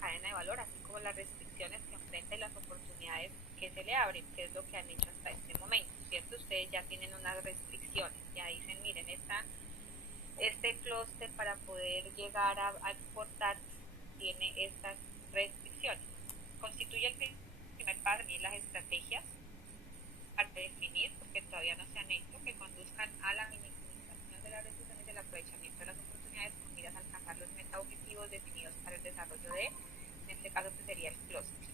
cadena de valor, así como las restricciones que enfrenta y las oportunidades que se le abren, que es lo que han hecho hasta este momento, ¿cierto? Ustedes ya tienen unas restricciones, ya dicen, miren, este clúster para poder llegar a exportar tiene estas restricciones. Constituye el primer paso y las estrategias para definir, porque todavía no se han hecho, que conduzcan a la minimización de las restricciones y el aprovechamiento de las oportunidades con miras a alcanzar los metaobjetivos definidos para el desarrollo de, en este caso, que sería el clúster.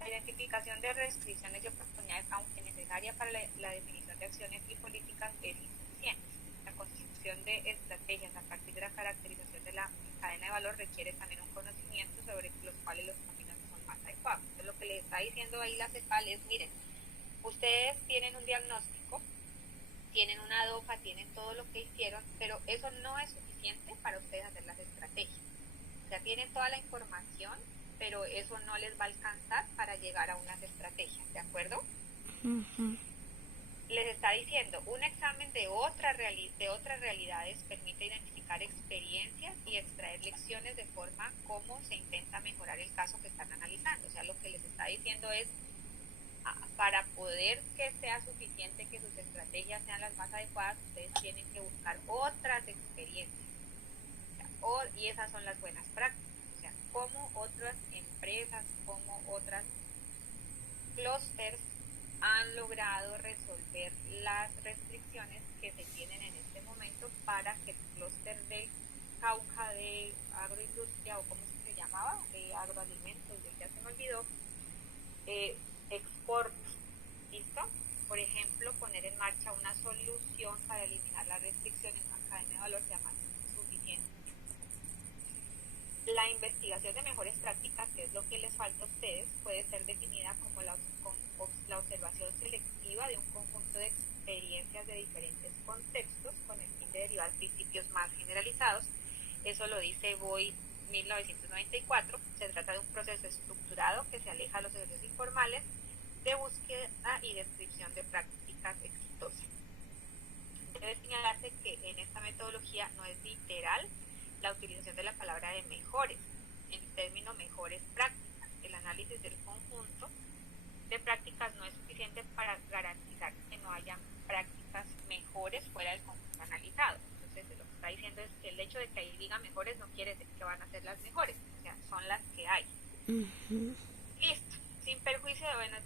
La identificación de restricciones y oportunidades, aunque necesaria para la definición de acciones y políticas, es insuficiente. La construcción de estrategias a partir de la caracterización de la cadena de valor requiere también un conocimiento sobre los cuales los caminos son más adecuados. Entonces, lo que les está diciendo ahí la CEPAL es, miren, ustedes tienen un diagnóstico, tienen una DOFA, tienen todo lo que hicieron, pero eso no es suficiente para ustedes hacer las estrategias. O sea, tienen toda la información, pero eso no les va a alcanzar para llegar a unas estrategias, ¿de acuerdo? Les está diciendo, un examen de otras realidades permite identificar experiencias y extraer lecciones de forma como se intenta mejorar el caso que están analizando. O sea, lo que les está diciendo es, para poder que sea suficiente, que sus estrategias sean las más adecuadas, ustedes tienen que buscar otras experiencias. O sea, y esas son las buenas prácticas. O sea, cómo otras empresas, cómo otras clústeres han logrado resolver las restricciones que se tienen en este momento para que el clúster del Cauca de agroindustria, o como se llamaba, de agroalimentos, ya se me olvidó, exporte, ¿listo? Por ejemplo, poner en marcha una solución para eliminar las restricciones en la cadena de valor sea más suficiente. La investigación de mejores prácticas, que es lo que les falta a ustedes, puede ser definida como la observación selectiva de un conjunto de experiencias de diferentes contextos con el fin de derivar principios más generalizados. Eso lo dice Boyd 1994. Se trata de un proceso estructurado que se aleja de los ejercicios informales de búsqueda y descripción de prácticas exitosas. Debe señalarse que en esta metodología no es literal la utilización de la palabra de mejores, en el término mejores prácticas. El análisis del conjunto de prácticas no es suficiente para garantizar que no haya prácticas mejores fuera del conjunto analizado. Entonces, lo que está diciendo es que el hecho de que ahí diga mejores no quiere decir que van a ser las mejores, o sea, son las que hay. Listo, sin perjuicio de bueno,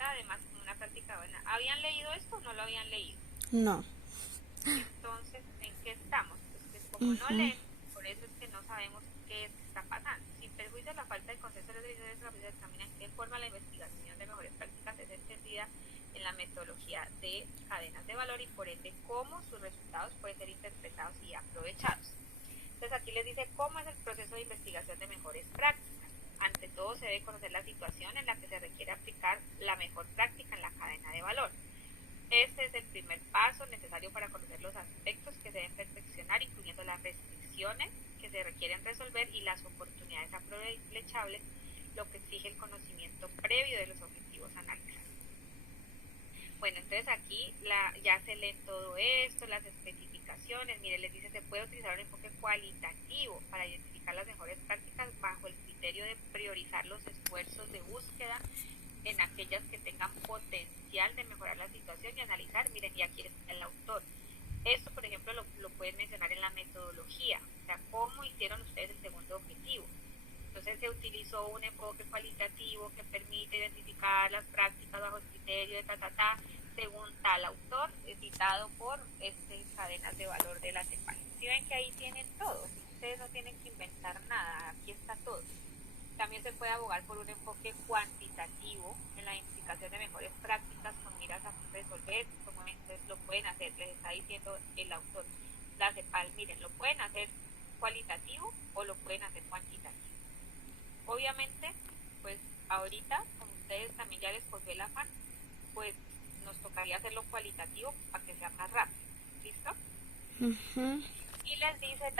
además como una práctica buena. ¿Habían leído esto o no lo habían leído? No. Entonces, ¿en qué estamos? Pues que como no leen, por eso es que no sabemos qué es que está pasando. Sin perjuicio de la falta de consenso de los directores de la examinan qué forma la investigación de mejores prácticas es entendida en la metodología de cadenas de valor y por ende cómo sus resultados pueden ser interpretados y aprovechados. Entonces aquí les dice cómo es el proceso de investigación de mejores prácticas. Ante todo se debe conocer la situación en la que se requiere aplicar la mejor práctica en la cadena de valor. Este es el primer paso necesario para conocer los aspectos que se deben perfeccionar, incluyendo las restricciones que se requieren resolver y las oportunidades aprovechables, lo que exige el conocimiento previo de los objetivos analizados. Bueno, entonces aquí ya se lee todo esto, las especificaciones. Mire, les dice, se puede utilizar un enfoque cualitativo para identificar las mejores prácticas bajo el criterio de priorizar los esfuerzos de búsqueda en aquellas que tengan potencial de mejorar la situación y analizar, miren, y aquí está el autor. Esto, por ejemplo, lo pueden mencionar en la metodología, o sea, cómo hicieron ustedes el segundo objetivo. Entonces se utilizó un enfoque cualitativo que permite identificar las prácticas bajo el criterio de según tal autor, citado por cadenas de valor de la CEPAL. Si ven que ahí tienen todo, ustedes no tienen que inventar nada, aquí está todo. También se puede abogar por un enfoque cuantitativo en la identificación de mejores prácticas con miras a resolver, como ustedes lo pueden hacer, les está diciendo el autor, la CEPAL, miren, lo pueden hacer cualitativo o lo pueden hacer cuantitativo. Obviamente, pues ahorita, como ustedes también ya les cogió el afán, pues nos tocaría hacerlo cualitativo para que sea más rápido, ¿listo? Y les dice,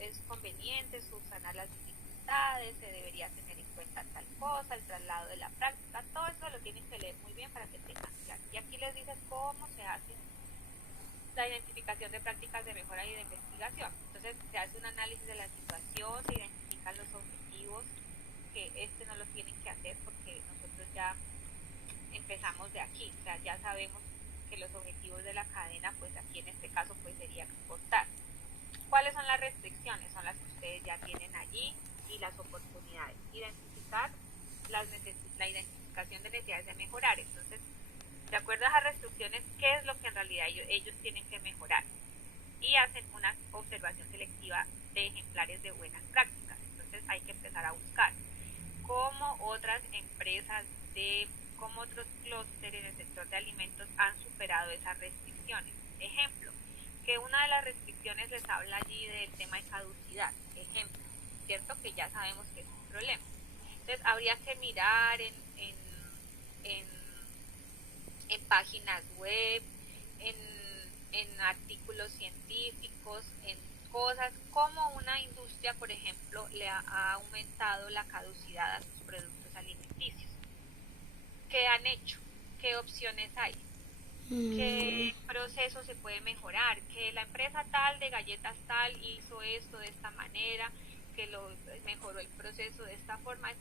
es conveniente subsanar las dificultades, se debería tener en cuenta tal cosa, el traslado de la práctica, todo eso lo tienen que leer muy bien para que tengan claro. Y aquí les dice cómo se hace la identificación de prácticas de mejora y de investigación. Entonces se hace un análisis de la situación, se identifican los objetivos, que no lo tienen que hacer porque nosotros ya empezamos de aquí, o sea, ya sabemos que los objetivos de la cadena, pues aquí en este caso, pues sería exportar. ¿Cuáles son las restricciones? Son las que ustedes ya tienen allí, y las oportunidades. Identificar la identificación de necesidades de mejorar. Entonces, de acuerdo a esas restricciones, ¿qué es lo que en realidad ellos tienen que mejorar? Y hacen una observación selectiva de ejemplares de buenas prácticas. Entonces hay que empezar a buscar cómo otras empresas, cómo otros clústeres en el sector de alimentos han superado esas restricciones. Ejemplo, que una de las restricciones les habla allí del tema de caducidad. Ejemplo, ¿cierto? Que ya sabemos que es un problema. Entonces habría que mirar en, en páginas web, en artículos científicos, en cosas como una industria, por ejemplo, le ha aumentado la caducidad a sus productos alimenticios. ¿Qué han hecho? ¿Qué opciones hay? ¿Qué proceso se puede mejorar? Que la empresa tal de galletas tal hizo esto de esta manera, que mejoró el proceso de esta forma,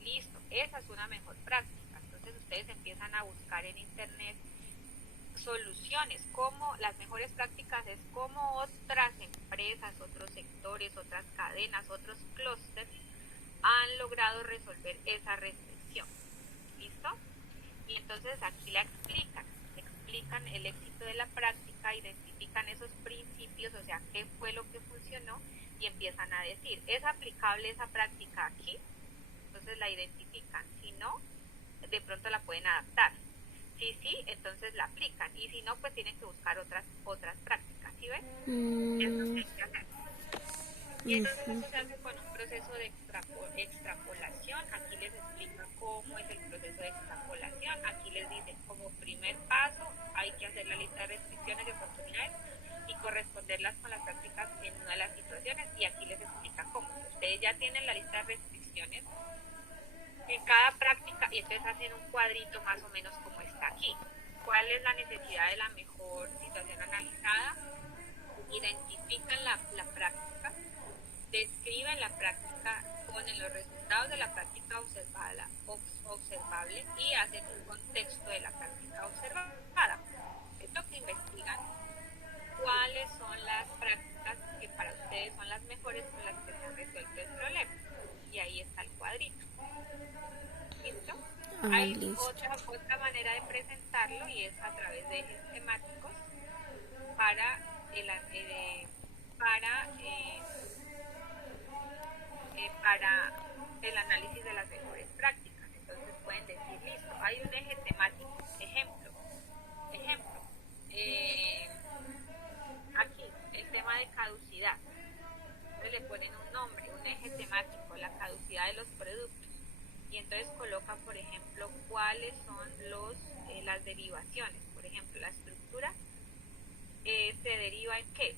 listo, esa es una mejor práctica. Entonces ustedes empiezan a buscar en internet soluciones, como las mejores prácticas es como otras empresas, otros sectores, otras cadenas, otros clústeres han logrado resolver esa restricción. ¿Listo? Y entonces aquí la explican el éxito de la práctica, identifican esos principios, o sea, qué fue lo que funcionó, y empiezan a decir, ¿es aplicable esa práctica aquí? Entonces la identifican, si no, de pronto la pueden adaptar. Si sí, entonces la aplican, y si no, pues tienen que buscar otras prácticas, ¿sí ven? Eso es lo que hay que hacer. Y entonces eso se hace con un proceso de extrapolación. Aquí les explica cómo es el proceso de extrapolación. Aquí les dicen, como primer paso, hay que hacer la lista de restricciones y oportunidades y corresponderlas con las prácticas en una de las situaciones. Y aquí les explica cómo. Ustedes ya tienen la lista de restricciones en cada práctica, y entonces hacen un cuadrito más o menos como está aquí. ¿Cuál es la necesidad de la mejor situación analizada? Identifican la práctica, describen la práctica, ponen los resultados de la práctica observable y hacen un contexto de la práctica observada. Es lo que investigan, cuáles son las prácticas que para ustedes son las mejores con las que se ha resuelto el problema. Y ahí está el cuadrito. ¿Listo? Hay listo. otra manera de presentarlo, y es a través de ejes temáticos para el análisis de las mejores prácticas. Entonces pueden decir, listo, hay un eje temático, ejemplo, eh, aquí, el tema de caducidad. Entonces le ponen un nombre, un eje temático, la caducidad de los productos. Y entonces colocan, por ejemplo, cuáles son las derivaciones. Por ejemplo, la estructura se deriva en qué?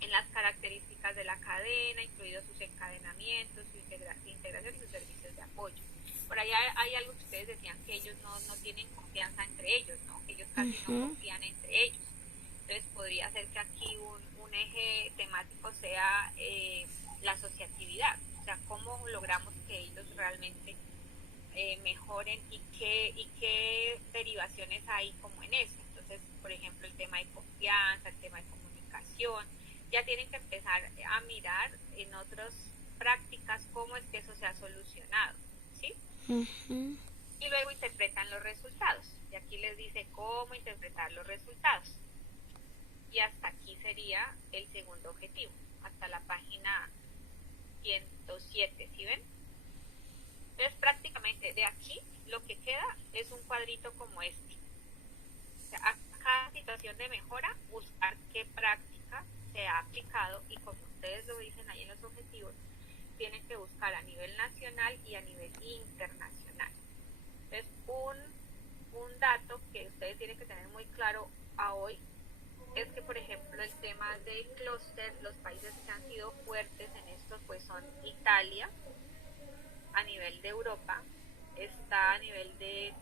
En las características de la cadena, incluidos sus encadenamientos, su integración y sus servicios de apoyo. Por ahí hay algo que ustedes decían, que ellos no tienen confianza entre ellos, ¿no? Que ellos casi no confían entre ellos. Entonces podría ser que aquí un eje temático sea la asociatividad, o sea, cómo logramos que ellos realmente mejoren, y qué derivaciones hay como en eso. Entonces, por ejemplo, el tema de confianza, el tema de comunicación, ya tienen que empezar a mirar en otras prácticas cómo es que eso se ha solucionado, ¿sí? Y luego interpretan los resultados, y aquí les dice cómo interpretar los resultados. Y hasta aquí sería el segundo objetivo, hasta la página 107, ¿sí ven? Entonces prácticamente de aquí lo que queda es un cuadrito como este. O sea, a cada situación de mejora, buscar qué práctica se ha aplicado, y como ustedes lo dicen ahí en los objetivos, tienen que buscar a nivel nacional y a nivel internacional. Entonces un dato que ustedes tienen que tener muy claro a hoy es que, por ejemplo, el tema del clúster, los países que han sido fuertes en esto pues son Italia, a nivel de Europa, está a nivel de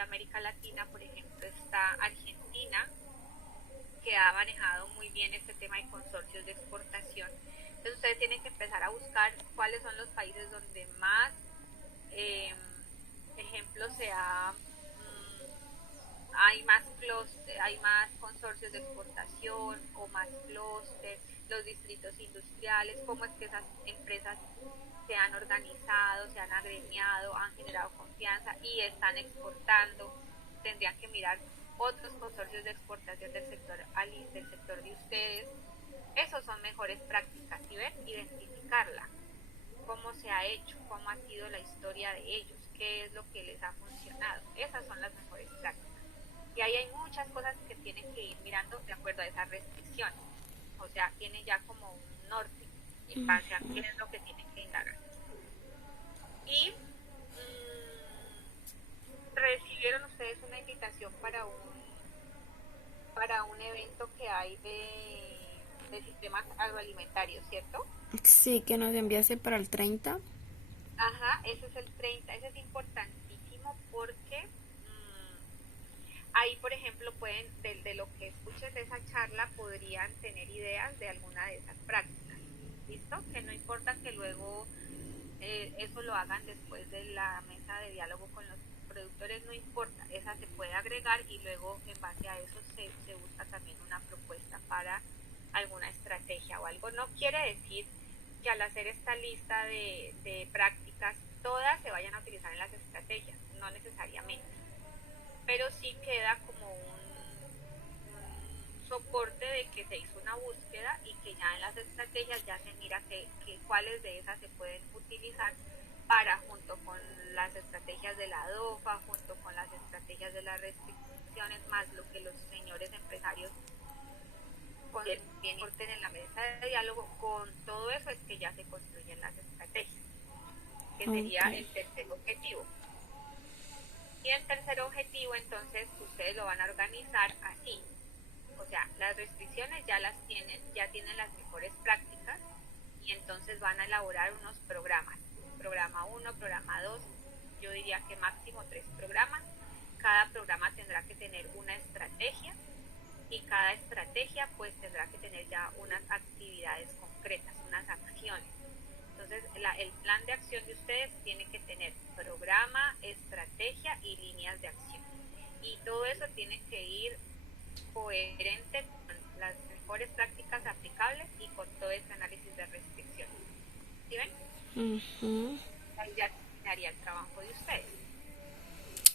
América Latina, por ejemplo, está Argentina, que ha manejado muy bien este tema de consorcios de exportación. Entonces ustedes tienen que empezar a buscar cuáles son los países donde más ejemplos se ha hay más clúster, hay más consorcios de exportación o más clúster, los distritos industriales, cómo es que esas empresas se han organizado, se han agremiado, han generado confianza y están exportando. Tendrían que mirar otros consorcios de exportación del sector de ustedes. Esos son mejores prácticas, ¿sí ven? Identificarla, cómo se ha hecho, cómo ha sido la historia de ellos, qué es lo que les ha funcionado. Esas son las mejores prácticas. Y ahí hay muchas cosas que tienen que ir mirando de acuerdo a esas restricciones. O sea, tienen ya como un norte en base a qué es lo que tienen que indagar. Y recibieron ustedes una invitación para un evento que hay de sistemas agroalimentarios, ¿cierto? Sí, que nos enviase para el 30. Ajá, ese es el 30, ese es importantísimo porque ahí, por ejemplo, pueden, de lo que escuchen de esa charla, podrían tener ideas de alguna de esas prácticas. ¿Listo? Que no importa que luego eso lo hagan después de la mesa de diálogo con los productores, no importa, esa se puede agregar y luego en base a eso se busca también una propuesta para alguna estrategia o algo. No quiere decir que al hacer esta lista de prácticas todas se vayan a utilizar en las estrategias, no necesariamente, pero sí queda como un soporte de que se hizo una búsqueda y que ya en las estrategias ya se mira cuáles de esas se pueden utilizar para, junto con las estrategias de la DOFA, junto con las estrategias de las restricciones, más lo que los señores empresarios bien corten en la mesa de diálogo, con todo eso es que ya se construyen las estrategias, que sería Okay. el tercer objetivo. Y el tercer objetivo, entonces, ustedes lo van a organizar así. O sea, las restricciones ya las tienen, ya tienen las mejores prácticas y entonces van a elaborar unos programas. Programa 1, programa 2, yo diría que máximo 3 programas. Cada programa tendrá que tener una estrategia y cada estrategia pues tendrá que tener ya unas actividades concretas, unas acciones. Entonces, el plan de acción de ustedes tiene que tener programa, estrategia y líneas de acción. Y todo eso tiene que ir coherente con las mejores prácticas aplicables y con todo este análisis de restricciones. ¿Sí ven? Ujú. Ahí ya terminaría el trabajo de ustedes.